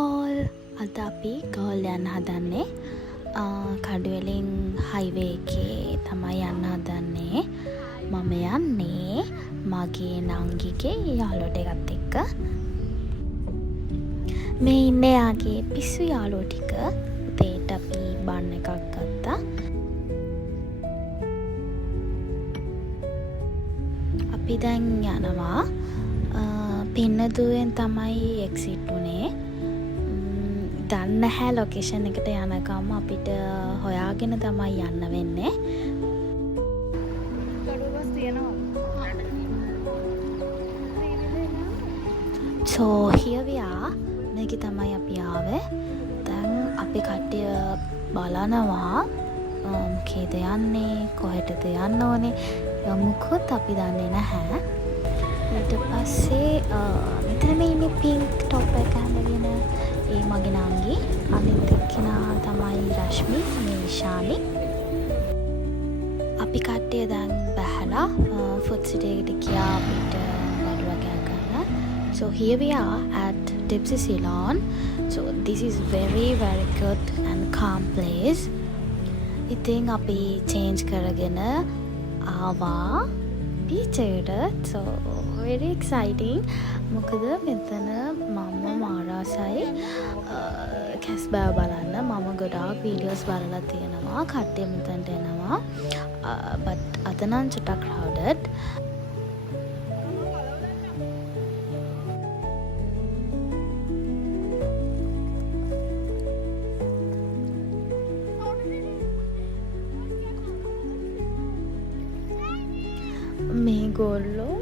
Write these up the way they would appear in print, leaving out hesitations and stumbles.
all! අද අපි goal යන්න හදන්නේ කඩුවෙලින් හයිවේ එකේ තමයි යන්න හදන්නේ. මම යන්නේ මගේ නංගිගේ යාළුවෝ ටිකත් එක්ක. මේ ඉන්නේ යාගේ පිස්සු යාළුවෝ ටික. උදේට අපි බන් එකක් ගත්තා. අපි දැන් යනවා පින්නදුවෙන් තමයි එක්සිට් උනේ. දන්නේ නැහැ ලොකේෂන් එකට යනකම් අපිට හොයාගෙන තමයි යන්න වෙන්නේ. So here we are. මේක තමයි අපි ආවේ. දැන් අපි කට්ටිය බලනවා මොකේද යන්නේ, කොහෙටද යන්න ඕනේ. යමුකොත් අපි දන්නේ නැහැ. ඊට පස්සේ මෙතන මේ ඉන්නේ පින්ක් টොප් එක අඳගෙන ඒ මගේ නංගි. අනිත් එක්කෙනා තමයි රශ්මි, මේ විශාලි. අපි කට්ටිය දැන් බැහැලා ෆුඩ් සිටි එකට ගියා අපිට බඩුවක් ගන්න. So here we are at Tipsy Ceylon. So this is very good and calm place. ඉතින් අපි change කරගෙන ආවා beach එකට. So very exciting. මොකද මෙතන මම මාරාසයි කැස්බෑ බලන්න. මම ගොඩාක් වීඩියෝස් බලලා තියෙනවා. කට්ටිය මෙතනට එනවා. but අද නම් චුට්ටක් crowded. මේගොල්ලෝ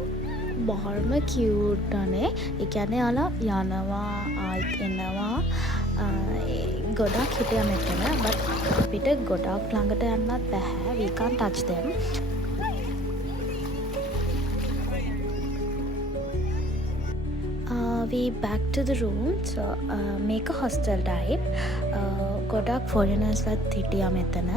බොහොම කියුට් අනේ. ඒ කියන්නේ යාලා යනවා ආයිත් එනවා. ගොඩක් හිටියා මෙතන. but අපිට ගොඩක් ළඟට යන්නත් බැහැ. we can't touch them. We back to the room. So make a hostel type. ගොඩක් foreigners වත් හිටියා මෙතන.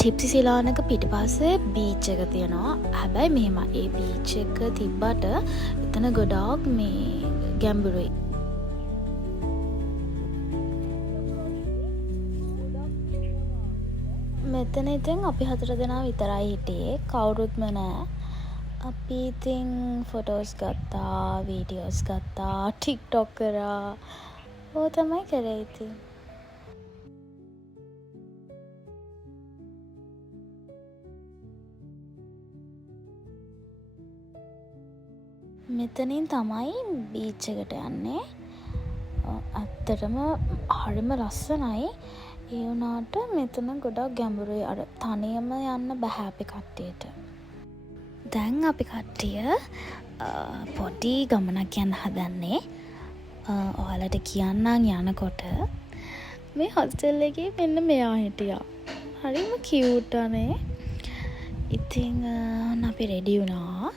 ටිප්සි සිලාන් එක පිටිපස්සේ බීච් එක තියෙනවා. හැබැයි මෙහෙම ඒ බීච් එක තිබ්බට එතන ගොඩාක් මේ ගැඹුරුයි. මෙතන ඉතින් අපි 4 දෙනා විතරයි හිටියේ. කවුරුත්ම නෑ. අපි ඉතින් ෆොටෝස් ගත්තා, වීඩියෝස් ගත්තා, ටික්ටොක් කරා. ඕක තමයි කරේ ඉතින්. මෙතනින් තමයි බීච් එකට යන්නේ. ඇත්තටම හරිම ලස්සනයි. ඒ වුණාට මෙතන ගොඩක් ගැඹුරුයි. අර තනියම යන්න බෑ අපි කට්ටියට. දැන් අපි කට්ටිය පොඩි ගමනක් යන්න හදන්නේ. ඔයාලට කියන්නම් යනකොට මේ හොස්ටල් එකේ මෙන්න මෙයා හිටියා. හරිම කියුට් අනේ. ඉතින් අපි රෙඩි වුණා.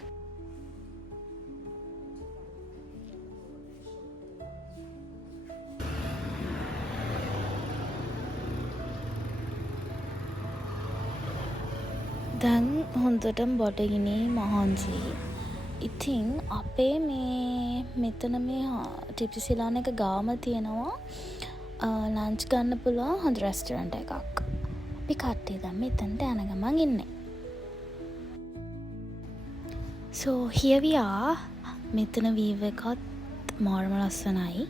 දැන් හොඳටම බඩගිනි මහන්සි. ඉතින් අපේ මෙතන මේ ටිප්සි සිලාන් එක ගාම තියෙනවා ලන්ච් ගන්න පුළුවන් හොඳ රෙස්ටොරන්ට් එකක්. අපි කට්ටිය දැන් මෙතනට යන ගමන් ඉන්නේ. So here we are. මෙතන view එකත් මාරම ලස්සනයි.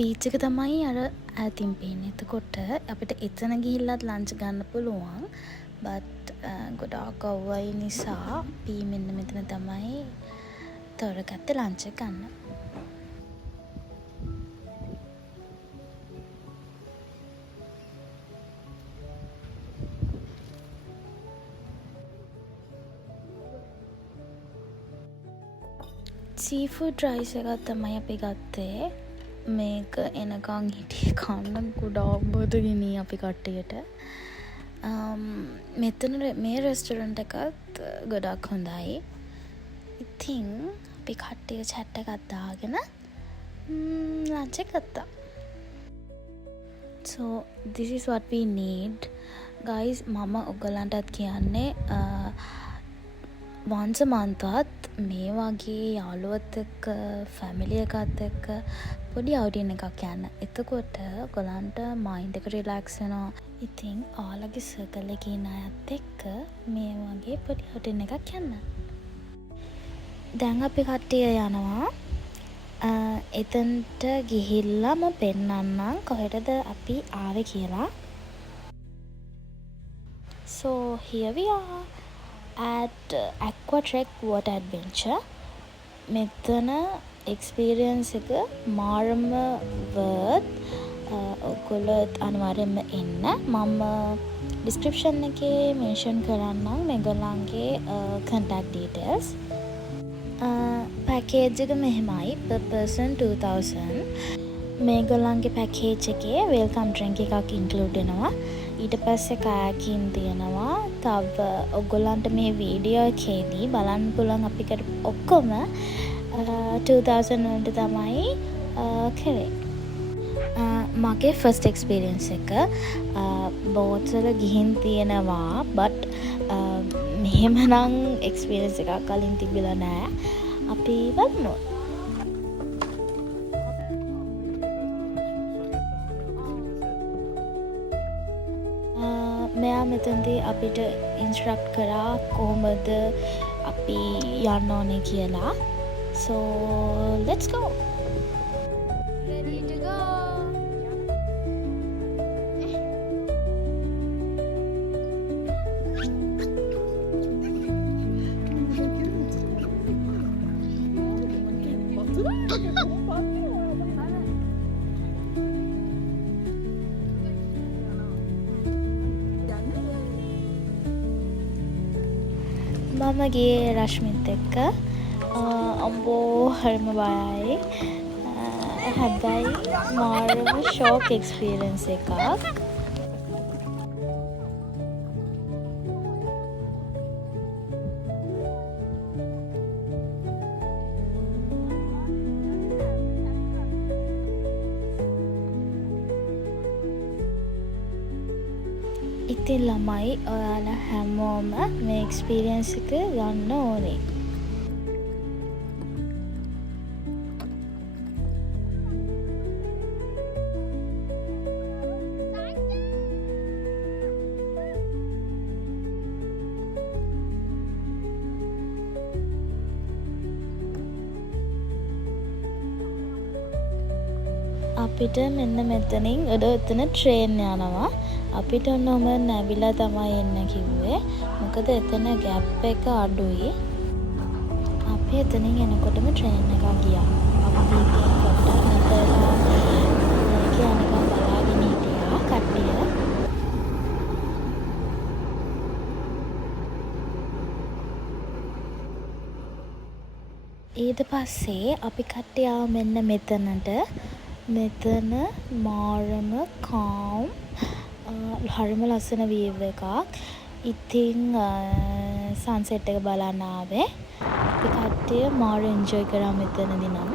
බීච් එක තමයි අර ඈතින් පේන්නේ. එතකොට අපිට එතන ගිහිල්ලත් ලන්ච් ගන්න පුළුවන්. but ගොඩාක් අවුවයි නිසා අපි මෙන්න මෙතන තමයි තෝරගත්තේ ලන්ච් එක ගන්න. සීෆුඩ් රයිස් එකක් තමයි අපි ගත්තේ. මේක එනකන් හිටියේ කන්න ගොඩාක් බඩගිනි අපි කට්ටියට. මෙතන මේ රෙස්ටොරන්ට් එකත් ගොඩක් හොඳයි. ඉතින් අපි කට්ටිය chat එකක් දාගෙන ලන්ච් එක ගත්තා. So this is what we need guys. මම ඔයගලන්ටත් කියන්නේ once a month මේ වගේ යාළුවොත් එක්ක ෆැමිලි එකත් එක්ක පොඩි අවුටින් එකක් යන්න. එතකොට ඔයගලන්ට මයින්ඩ් එක රිලැක්ස් වෙනවා. ඉතින් ඔයාලගේ සර්කල් එකේ ඉන්න අයත් එක්ක මේ වගේ පොඩි අවුටින් එකක් යන්න. දැන් අපි කට්ටිය යනවා. එතනට ගිහිල්ලා මම පෙන්නන්නම් කොහෙටද අපි ආවේ කියලා. So here we are at Aquatrek Water Adventure. මෙතන experience එක මාරම worth. ඔයගොල්ලෝ අනිවාර්යෙන්ම එන්න. මම description එකේ mention කරන්නම් මේගොල්ලන්ගේ contact details. පැකේජ් එක මෙහෙමයි per person 2000. මේගොල්ලන්ගේ පැකේජ් එකේ වෙල්කම් ඩ්‍රින්ක් එකක් ඉන්ක්ලූඩ් වෙනවා. ඊට පස්සේ කයාකින් තියෙනවා. තව ඔයගොල්ලන්ට මේ වීඩියෝ එකේදී බලන්න පුළුවන් අපි කරපු ඔක්කොම 2000 වලට තමයි කරේ. මගේ ෆස්ට් එක්ස්පීරියන්ස් එක බෝට්ස් වල ගිහින් තියෙනවා බට් මෙහෙමනම් එක්ස්පීරියන්ස් එකක් කලින් තිබිලා නෑ. අපි බලමු. මෙයා මෙතනදී අපිට ඉන්ස්ට්‍රක්ට් කරා කොහොමද අපි යන්න ඕනේ කියලා. So let's go. Ready to go. මම ගියේ රශ්මිත් එක්ක. අම්බෝ හරිම බයයි. හැබැයි මාරම ෂෝක් එක්ස්පීරියන්ස් එකක්. ඉතින් ළමයි ඔයාලා හැමෝම මේ එක්ස්පීරියන්ස් එක ගන්න ඕනේ. අපිට මෙන්න මෙතනින් එතන ට්‍රේන් යනවා. අපිට ඔන්නම නැවිලා තමයි එන්න කිව්වේ. මොකද එතන ගැප් එක අඩුයි. අපි එතනින් එනකොටම ට්‍රේන් එකක් ගියා. අපි ඉතින් පොඩ්ඩක් නැතලා කියනවා බලාගෙන හිටියා කට්ටිය. ඊට පස්සේ අපි කට්ටිය ආව මෙන්න මෙතනට. මෙතන මාරම කාම් හරිම ලස්සන වීව් එකක්. ඉතින් සන්සෙට් එක බලන්න ආවේ. අපි කට්ටිය මාර එන්ජොයි කරා මෙතනදී නම්.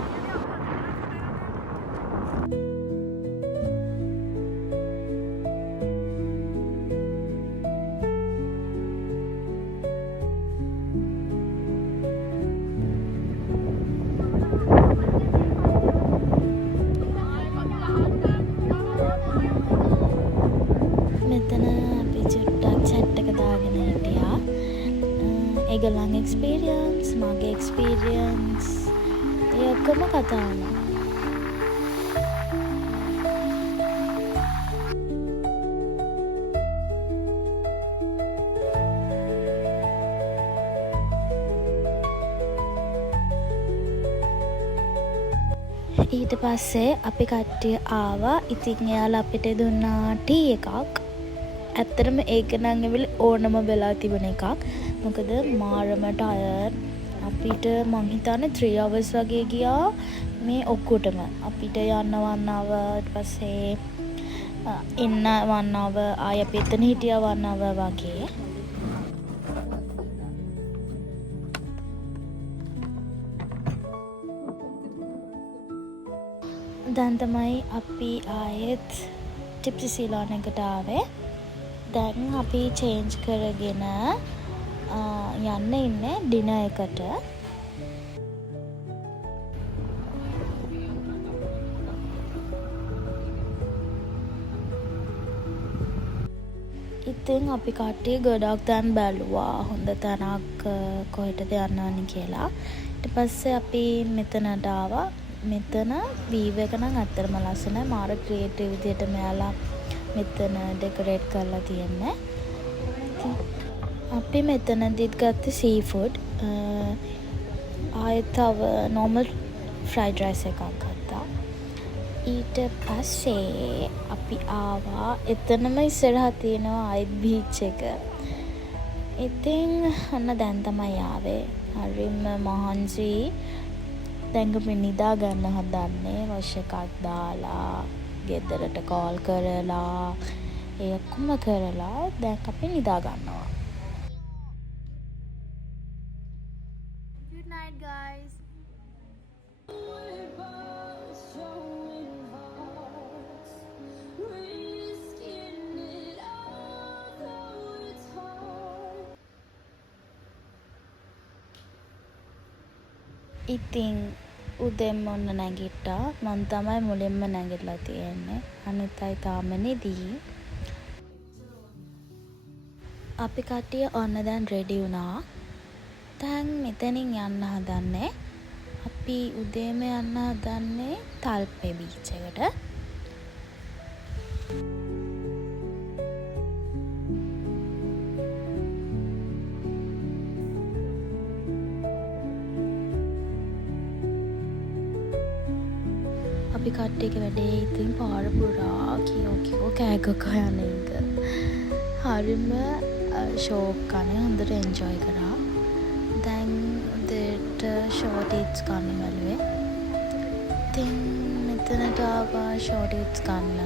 ඒගොල්ලන්ගේ එක්ස්පීරියන්ස්, මගේ එක්ස්පීරියන්ස් ඒ ඔක්කොම කතා වුණා. ඊට පස්සේ අපි කට්ටිය ආවා. ඉතින් එයාලා අපිට දුන්නා ටී එකක්. ඇත්තටම ඒක නම් ඇවිල්ලා ඕනම වෙලා තිබුණ එකක්. මොකද මාරම ටයර්. අපිට මං හිතන්නේ 3 hours වගේ ගියා මේ ඔක්කොටම. අපිට යන්න 1 hour ඊට පස්සේ එන්න 1 hour ආය අපි එතන හිටියා 1 hour වගේ. දැන් තමයි අපි ආයෙත් ටිප්සි සීලෝන් එකට ආවේ. දැන් අපි චේන්ජ් කරගෙන යන්න ඉන්නේ ඩිනර් එකට. ඉතින් අපි කට්ටිය ගොඩක් තැන් බැලුවා හොඳ තැනක් කොහෙටද යන්න ඕනි කියලා. ඊට පස්සේ අපි මෙතනට ආවා. මෙතන වීව් එක නම් ඇත්තටම ලස්සනයි. මාර ක්‍රියේටිව් විදියට මෙයාලා මෙතන ඩෙකොරේට් කරලා තියෙන්නේ. අපි මෙතනදිත් ගත්තේ සී ෆුඩ්. ආයෙත් තව normal fried rice එකක් ගත්තා. ඊට පස්සේ අපි ආවා එතනම ඉස්සරහා තියෙනවා ආයෙත් බීච් එක. ඉතින් ඔන්න දැන් තමයි ආවේ. හරිම මහන්සි. දැන් අපි නිදා ගන්න හදන්නේ. වොෂ් එකක් දාලා ගෙදරට කෝල් කරලා ඒ ඔක්කොම කරලා දැන් අපි නිදා ගන්නවා. Good night guys. ඉතින් උදෙන්ම ඔන්න නැගිට්ටා. මං තමයි මුලින්ම නැගිටලා තියෙන්නේ. අනිත් අය තාම නිදි. අපි කට්ටිය ඔන්න දැන් රෙඩි වුණා. දැන් මෙතනින් යන්න හදන්නේ. අපි උදේම යන්න හදන්නේ තල්පේ බීච් එකට. අපි කට්ටියගේ වැඩේ ඉතින් පාර පුරා කියෝ කෑ ගගා යන එක. හරිම ෂෝක් කනේ හොඳට එන්ජොයි කරා. දැන් උදේට ෂෝට් ඊට්ස් ගන්න බැලුවේ. ඉතින් මෙතනට ආවා ෂෝට් ඊට්ස් ගන්න.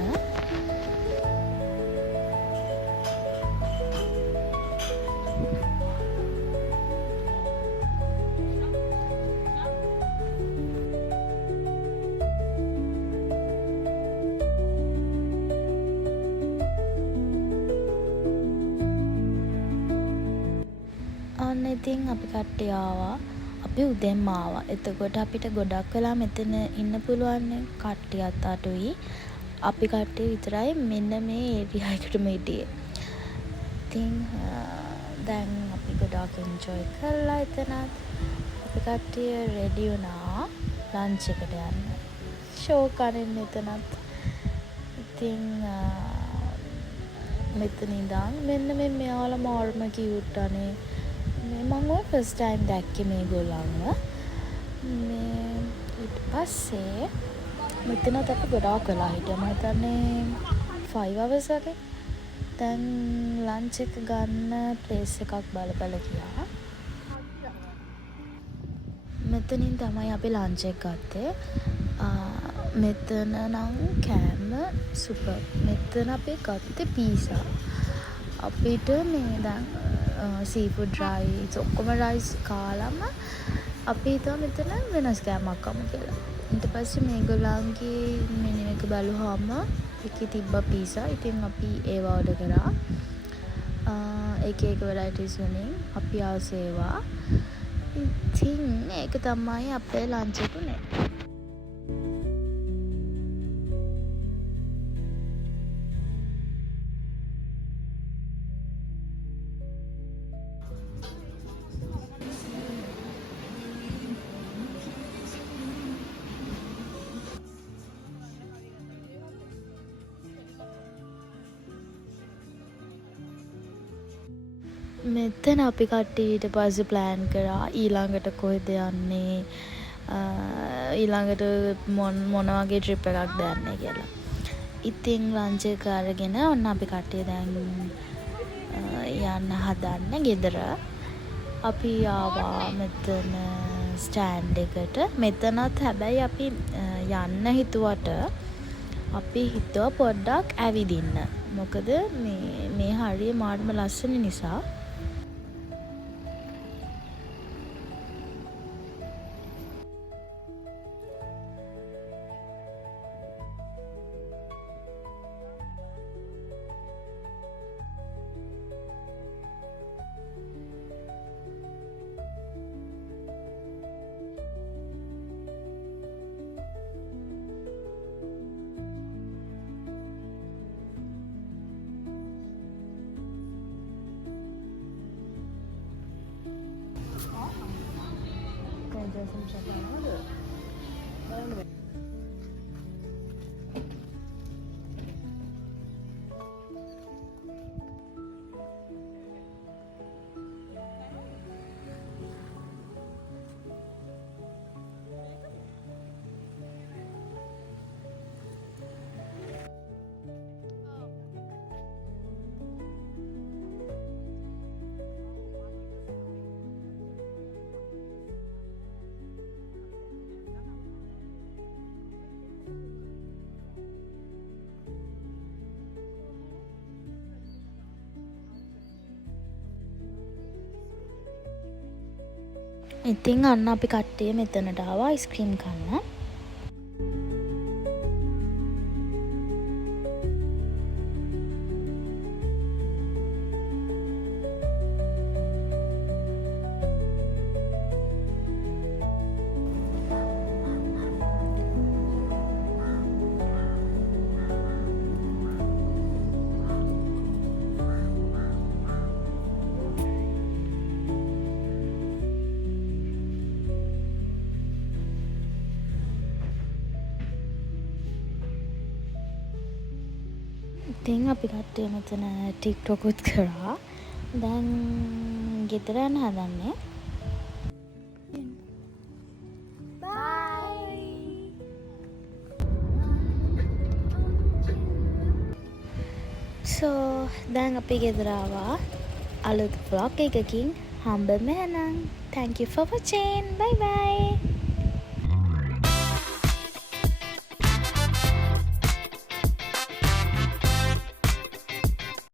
ඔන්න ඉතින් අපි කට්ටිය ආවා. අපි උදෙන්ම ආවා. එතකොට අපිට ගොඩක් වෙලා මෙතන ඉන්න පුළුවන් කට්ටියත් අඩුයි. අපි කට්ටිය විතරයි මෙන්න මේ ඒරියා එකටම හිටියේ. ඉතින් දැන් අපි ගොඩක් එන්ජොයි කරලා එතනත් අපි කට්ටිය රෙඩි වුණා ලන්ච් එකට යන්න. ෂෝ කරන්න එතනත්. ඉතින් මෙතන ඉඳන් මෙන්න මෙයාලා මාර්ම කියුට් අනේ. මම ෆස්ට් ටයිම් දැක්කේ මේගොල්ලන්ව. ඊට පස්සේ මෙතනත් අපි ගොඩාක් වෙලා හිටියා. මම හිතන්නේ 5 hours වගේ. දැන් ලන්ච් එක ගන්න ප්ලේස් එකක් බල ගියා. මෙතනින් තමයි අපි ලන්ච් එක ගත්තේ. මෙතන නම් කෑම සුපර්. මෙතන අපි ගත්තේ පීසා. අපිට මේ දැන් සීෆුඩ් රයිස් ඔක්කොම රයිස් කාලම අපි හිතුවා මෙතන වෙනස් කෑමක් කමු කියලා. ඊට පස්සේ මේගොල්ලන්ගේ මෙනු එක බලුවාම එකේ තිබ්බ පීසා. ඉතින් අපි ඒව ඕඩර් කරා. එක වෙරයිටිස් වලින් අපි ආසේවා. ඉතින් ඒක තමයි අපේ ලන්ච් එක උනේ. මෙතන අපි කට්ටිය ඊට පස්සේ ප්ලෑන් කරා ඊළඟට කොහෙද යන්නේ, ඊළඟට මොන වගේ ට්‍රිප් එකක්ද යන්නේ කියලා. ඉතින් ලන්ච් එක අරගෙන ඔන්න අපි කට්ටිය දැන් යන්න හදන්නේ ගෙදර. අපි ආවා මෙතන ස්ටෑන්ඩ් එකට. මෙතනත් හැබැයි අපි යන්න හිතුවට අපි හිතුවා පොඩ්ඩක් ඇවිදින්න. මොකද මේ හරිය මාර්ම ලස්සන නිසා. ඉතින් අන්න අපි කට්ටිය මෙතනට ආවා අයිස්ක්‍රීම් කන්න. ඉතින් අපි කට්ටිය මෙතන ටික්ටොකුත් කරා. දැන් ගෙදර යන්න හදන්නේ. දැන් අපි ගෙදර ආවා. අලුත් vlog එකකින් හම්බෙමු එහෙනම්. Thank you for watching. Bye bye.